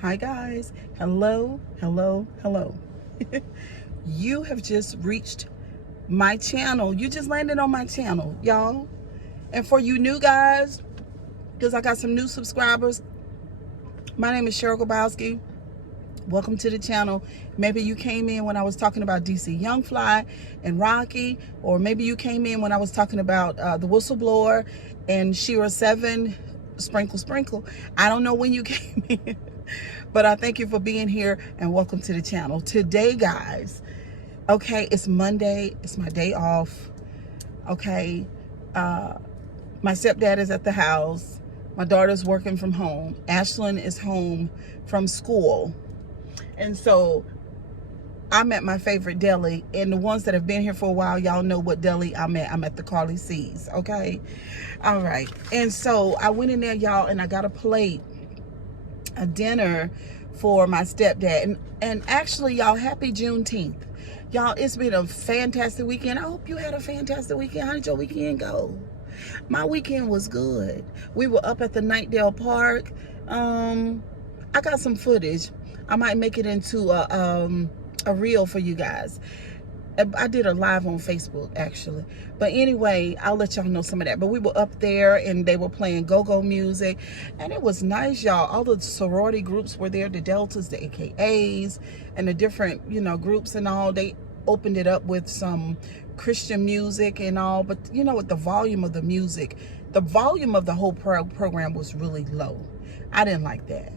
Hi guys, hello, hello, hello. You have just reached my channel. You just landed on my channel, y'all. And for you new guys, because I got some new subscribers, my name is Cheryl Grabowski. Welcome to the channel. Maybe you came in when I was talking about DC Young Fly and Rocky, or maybe you came in when I was talking about the whistleblower and Shira 7, Sprinkle Sprinkle. I don't know when you came in, but I thank you for being here and welcome to the channel. Today, guys, okay, it's Monday. It's my day off. Okay, my stepdad is at the house. My daughter's working from home. Ashlyn is home from school. And so I'm at my favorite deli, and the ones that have been here for a while, y'all know what deli I'm at. I'm at the Carly C's, okay? All right. And so I went in there, y'all, and I got a plate, a dinner for my stepdad. And actually, y'all, happy Juneteenth. Y'all, it's been a fantastic weekend. I hope you had a fantastic weekend. How did your weekend go? My weekend was good. We were up at the Nightdale Park. I got some footage. I might make it into a reel for you guys. I did a live on Facebook, actually. But anyway, I'll let y'all know some of that. But we were up there, and they were playing go-go music. And it was nice, y'all. All the sorority groups were there, the Deltas, the AKAs, and the different, groups and all. They opened it up with some Christian music and all. But, with the volume of the music, the volume of the whole program was really low. I didn't like that.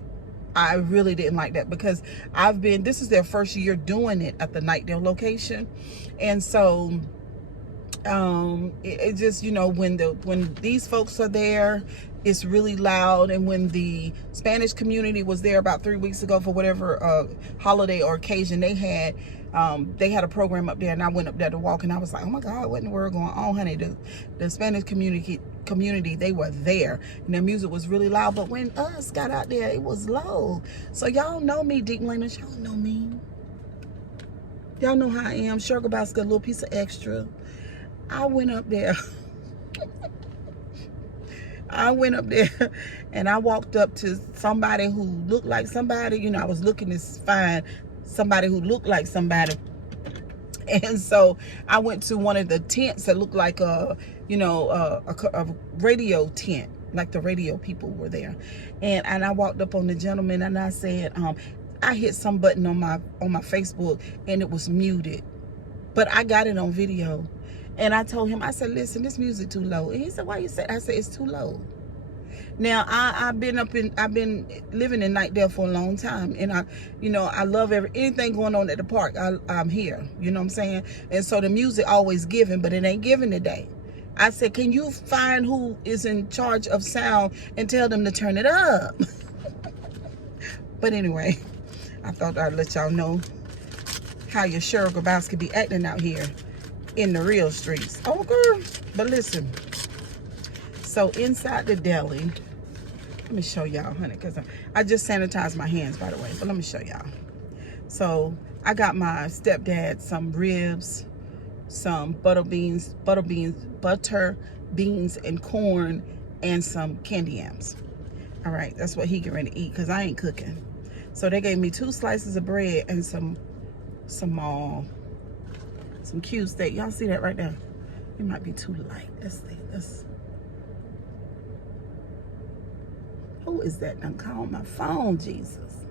I really didn't like that because this is their first year doing it at the Nightdale location. And so it just, when these folks are there, it's really loud. And when the Spanish community was there about 3 weeks ago for whatever holiday or occasion they had a program up there, and I went up there to walk, and I was like, oh my God, what in the world going on, honey? The Spanish community, they were there, and their music was really loud. But when us got out there, it was low. So y'all know me, Deep Laners. Y'all know me. Y'all know how I am. Sugar basket, a little piece of extra. I went up there. And I walked up to somebody who looked like somebody. I was looking to find somebody who looked like somebody. And so I went to one of the tents that looked like a radio tent, like the radio people were there. And I walked up on the gentleman, and I said, I hit some button on my Facebook, and it was muted, but I got it on video. And I told him, I said, listen, this music too low. And he said, why you say? I said, it's too low. Now I've been living in Nightdale for a long time, and I love anything going on at the park. I'm here, you know what I'm saying? And so the music always giving, but it ain't giving today. I said, can you find who is in charge of sound and tell them to turn it up? But anyway, I thought I'd let y'all know how your Cheryl Grabowski be acting out here in the real streets. Oh girl, but listen. So inside the deli, let me show y'all, honey, because I just sanitized my hands, by the way, but let me show y'all. So I got my stepdad some ribs, some butter beans and corn, and some candy yams. All right, that's what he getting ready to eat because I ain't cooking. So they gave me 2 slices of bread and some cube steak. Y'all see that right there? It might be too light. Let's see. Who is that? I'm calling my phone, Jesus.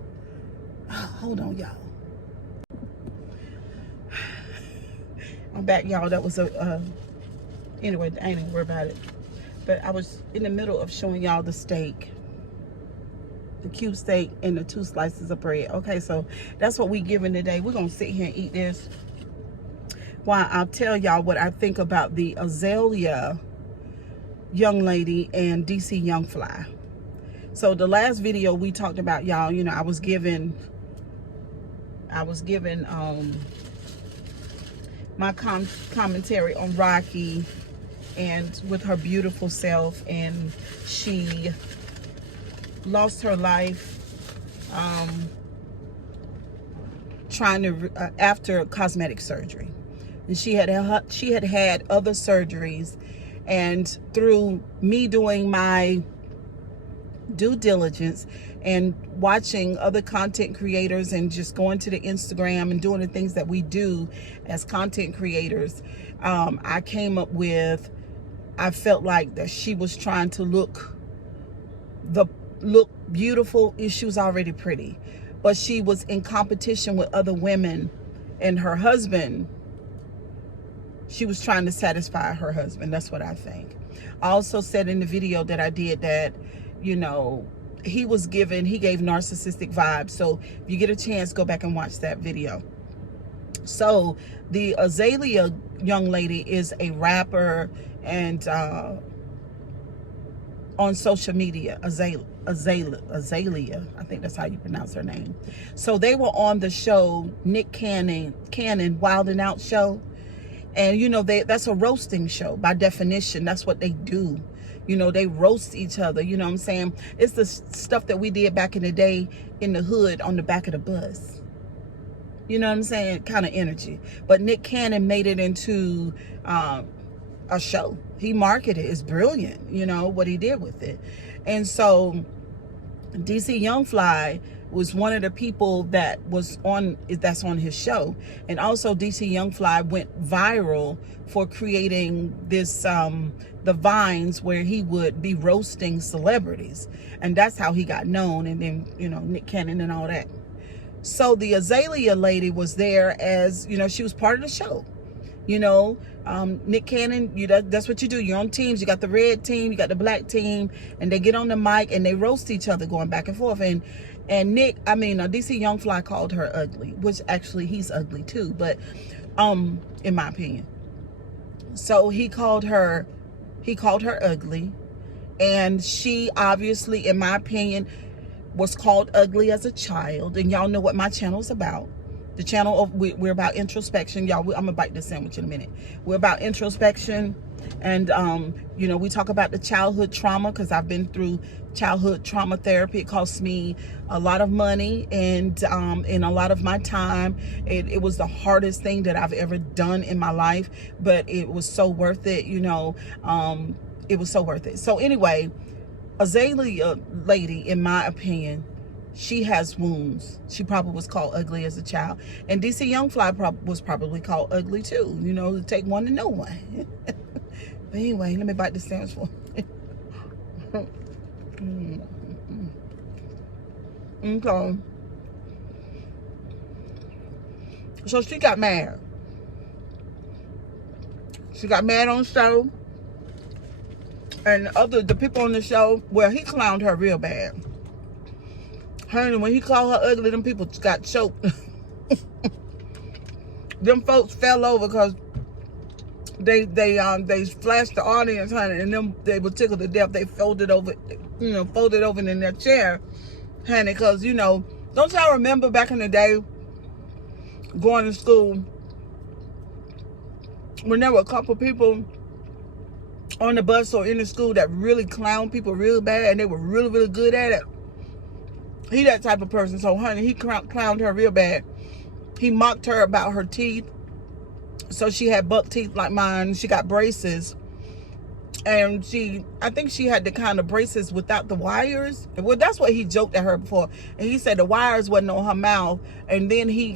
Oh, hold on, y'all. I'm back, y'all. That was anyway, I ain't even worried about it. But I was in the middle of showing y'all the steak, the cube steak, and the 2 slices of bread. Okay, so that's what we giving today. We're gonna sit here and eat this while I'll tell y'all what I think about the Azalea young lady and DC Young Fly. So the last video we talked about, y'all, I was given my commentary on Rocky and with her beautiful self, and she lost her life trying to after cosmetic surgery, and she had had other surgeries, and through me doing my due diligence and watching other content creators and just going to the Instagram and doing the things that we do as content creators, I came up with, I felt like that she was trying to look beautiful. She was already pretty, but she was in competition with other women, and her husband, she was trying to satisfy her husband. That's what I think. I also said in the video that I did that, you know, he gave narcissistic vibes. So if you get a chance, go back and watch that video. So the Azalea young lady is a rapper and on social media. Azalea, I think that's how you pronounce her name. So they were on the show, Nick Cannon Wild 'N Out show. And, you know, that's a roasting show. By definition, that's what they do. You know, they roast each other. You know what I'm saying? It's the stuff that we did back in the day in the hood on the back of the bus. You know what I'm saying? Kind of energy. But Nick Cannon made it into a show. He marketed it. It's brilliant, you know, what he did with it. And so DC Young Fly was one of the people that's on his show. And also DC Young Fly went viral for creating this the vines where he would be roasting celebrities, and that's how he got known. And then, you know, Nick Cannon and all that. So the Azalea lady was there as, you know, she was part of the show. You know, Nick Cannon, that's what you do. You're on teams. You got the red team, you got the black team, and they get on the mic and they roast each other going back and forth. And Nick, DC Young Fly called her ugly, which actually he's ugly too, but in my opinion. So he called her ugly, and she obviously, in my opinion, was called ugly as a child. And y'all know what my channel is about. The channel, we're about introspection. Y'all, I'm gonna bite this sandwich in a minute. We're about introspection. And, you know, we talk about the childhood trauma, because I've been through childhood trauma therapy. It cost me a lot of money and a lot of my time. It was the hardest thing that I've ever done in my life, but it was so worth it, you know. It was so worth it. So anyway, Azalea lady, in my opinion, she has wounds. She probably was called ugly as a child. And DC Young Fly was probably called ugly too. You know, take one to know one. But anyway, let me bite this sandwich for Okay. So she got mad. She got mad on the show. And the people on the show, well, he clowned her real bad. Honey, when he called her ugly, them people got choked. Them folks fell over because they flashed the audience, honey, and they were tickled to death. They folded over in their chair, honey, because, you know, don't y'all remember back in the day going to school when there were a couple people on the bus or in the school that really clown people real bad, and they were really, really good at it? He that type of person. So, honey, he clowned her real bad. He mocked her about her teeth. So she had buck teeth like mine. She got braces. And I think she had the kind of braces without the wires. Well, that's what he joked at her before. And he said the wires wasn't on her mouth. And then he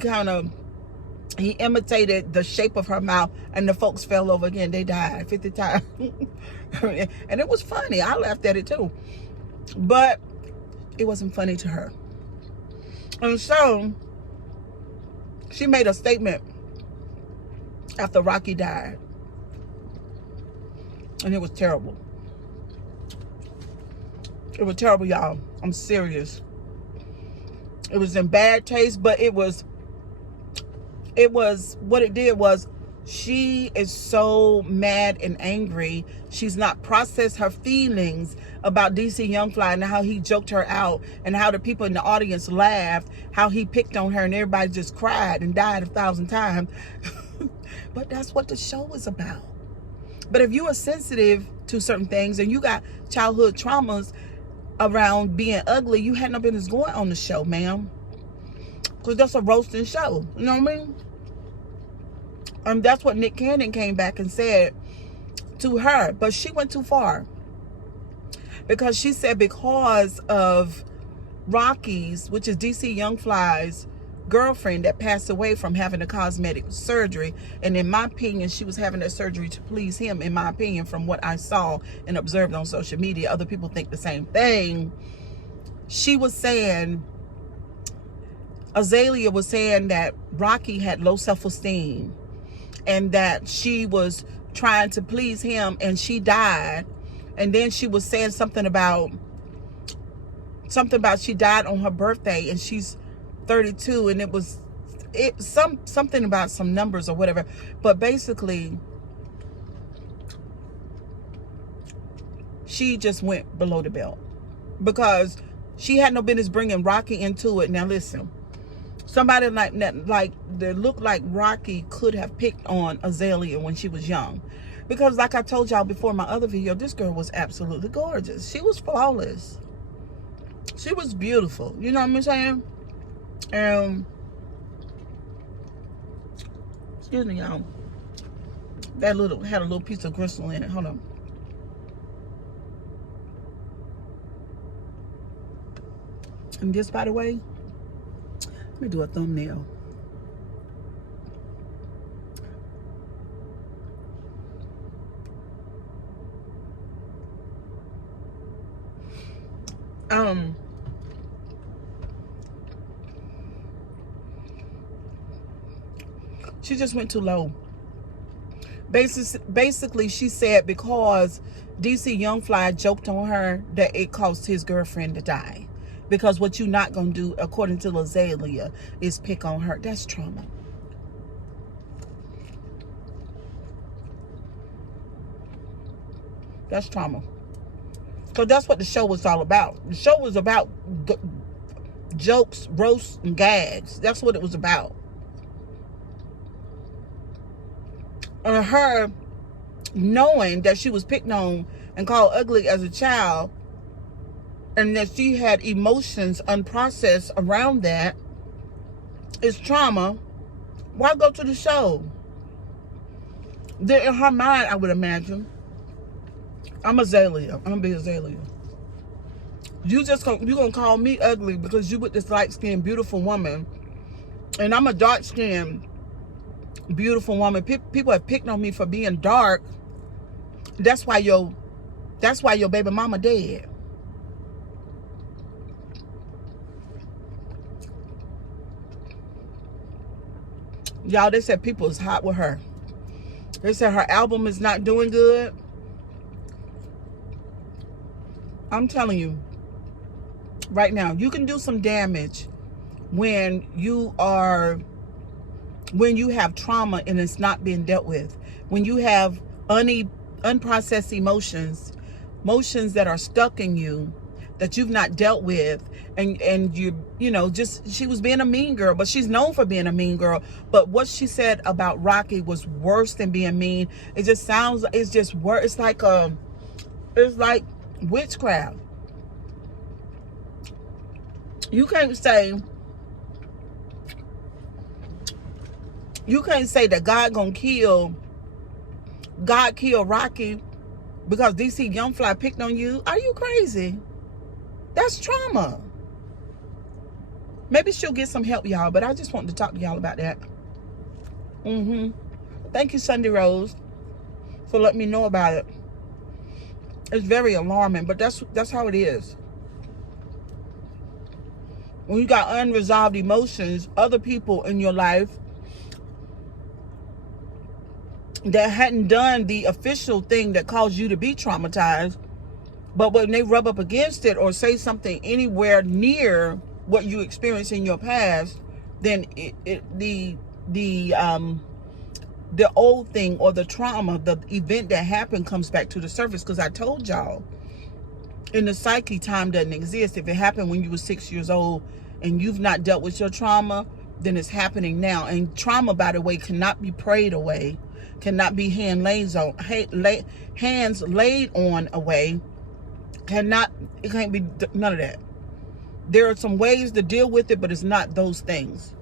imitated the shape of her mouth. And the folks fell over again. They died 50 times. And it was funny. I laughed at it too. But it wasn't funny to her. And so she made a statement after Rocky died, and it was terrible. It was terrible, y'all. I'm serious. It was in bad taste, but it was what it did was, she is so mad and angry. She's not processed her feelings about DC Young Fly and how he joked her out, and how the people in the audience laughed, how he picked on her, and everybody just cried and died 1,000 times. But that's what the show is about. But if you are sensitive to certain things and you got childhood traumas around being ugly, you had no business going on the show, ma'am. Because that's a roasting show. You know what I mean? And that's what Nick Cannon came back and said to her. But she went too far. because she said because of Rocky's, which is DC Young Fly's girlfriend that passed away from having a cosmetic surgery, and in my opinion she was having that surgery to please him, in my opinion, from what I saw and observed on social media. Other people think the same thing. She was saying, Azalea was saying that Rocky had low self-esteem and that she was trying to please him and she died. And then she was saying something about she died on her birthday and she's 32, and it was something about some numbers or whatever. But basically she just went below the belt because she had no business bringing Rocky into it. Now listen, somebody like that looked like Rocky could have picked on Azalea when she was young, because like I told y'all before in my other video, this girl was absolutely gorgeous. She was flawless. She was beautiful. You know what I'm saying? Excuse me, y'all. That had a little piece of gristle in it. Hold on. And just by the way, let me do a thumbnail. She just went too low. Basically, she said because DC Young Fly joked on her that it caused his girlfriend to die. Because what you're not going to do, according to Azalea, is pick on her. That's trauma. That's trauma. Because that's what the show was all about. The show was about jokes, roasts, and gags. That's what it was about. And her knowing that she was picked on and called ugly as a child, and that she had emotions unprocessed around that, is trauma. Why go to the show? In her mind, I would imagine, I'm Azalea. I'm gonna be Azalea. You gonna call me ugly because you with this light-skinned beautiful woman, and I'm a dark-skinned beautiful woman. People have picked on me for being dark. That's why your baby mama dead. Y'all, they said people is hot with her. They said her album is not doing good. I'm telling you right now, you can do some damage when you have trauma and it's not being dealt with. When you have unprocessed emotions that are stuck in you that you've not dealt with, and you know, just, she was being a mean girl, but she's known for being a mean girl. But what she said about Rocky was worse than being mean. It just sounds, it's just worse. It's like witchcraft. You can't say that God killed Rocky because DC Young Fly picked on you. Are you crazy? That's trauma. Maybe she'll get some help, y'all, but I just wanted to talk to y'all about that. Thank you, Sunday Rose, for letting me know about it. It's very alarming, but that's how it is. When you got unresolved emotions, other people in your life that hadn't done the official thing that caused you to be traumatized, but when they rub up against it or say something anywhere near what you experienced in your past, then the old thing or the trauma, the event that happened, comes back to the surface. Because I told y'all, in the psyche, time doesn't exist. If it happened when you were 6 years old and you've not dealt with your trauma, then it's happening now. And trauma, by the way, cannot be prayed away, cannot be hands laid on away. It can't be none of that. There are some ways to deal with it, but it's not those things.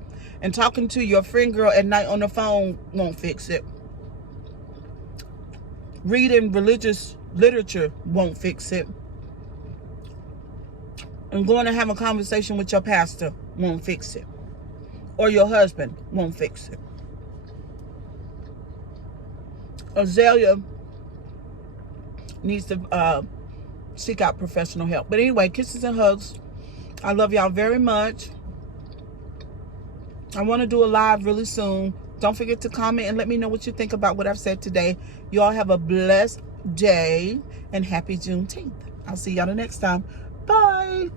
And talking to your friend girl at night on the phone won't fix it. Reading religious literature won't fix it. And going to have a conversation with your pastor won't fix it. Or your husband won't fix it. Azalea needs to seek out professional help. But anyway, kisses and hugs. I love y'all very much. I want to do a live really soon. Don't forget to comment and let me know what you think about what I've said today. You all have a blessed day and happy Juneteenth. I'll see y'all the next time. Bye.